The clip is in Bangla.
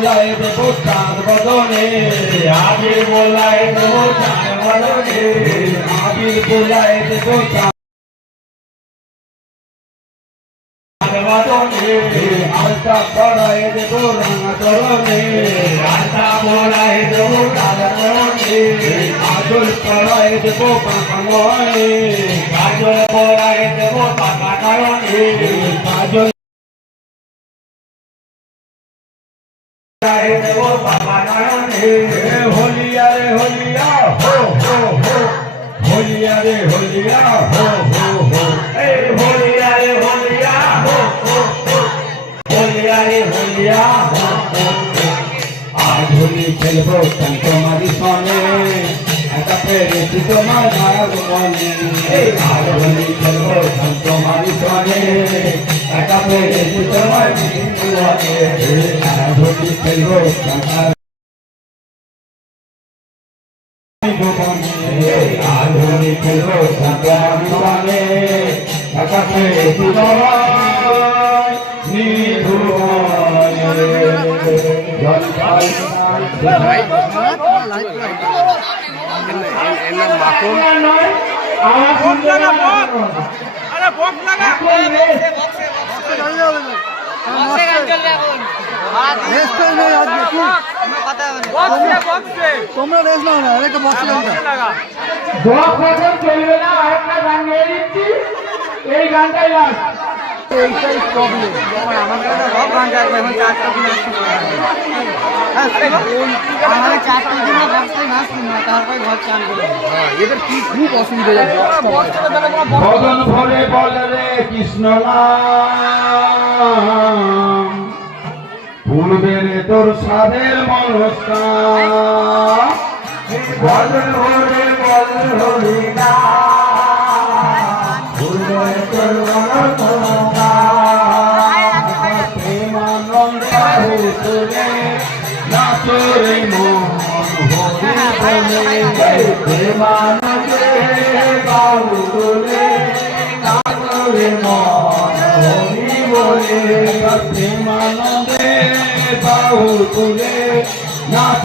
বোলাই দেবো চাঁদ বদনে, আবির বোলাই দেবো চাঁদ বদনে, আবির বোলাই দেবো বদনে, আলতা পড়াই দেবো রাঙা চরণে, আলতা পড়াই দেবো কালা চরণে আজল পড়াই দেবো পাকা মনে, কাজল পড়াই দেবো পাকা কারণে কাজল হোলিয়া রে হোলিয়া হো হো হো। হোলিয়া রে হোলিয়া হো হো হো। এই হোলিয়া রে হোলিয়া হো হো হো। হোলিয়া রে হোলিয়া হো হো হো। আজ হোলি খেলব তোমারি সনে? একা পেরেছি তোমার মনে? আজ হোলি খেলব তোমারি সনে? একা পেরেছি তোমার পেরেছি তোমার নিধুমনে জল পাই তোমরা রেস নাও না একটা বক্স লাগা দশ বছর চলবে না আরেকটা গান নিয়ে দিচ্ছি এই গানটাই লাস্ট এইটাই প্রবলেম আমার কাছে সব গান থাকবে এখন চারটা দিন আসছি না ভরে বলে রে নাম তোর সাধের মনস্কার। ভজন ভরে বলে হরি নাম পূর্বের তোর প্রেমানন্দ হরে মন হরি বাবু তোলে নাচরে মন বাবু তোলে নাচ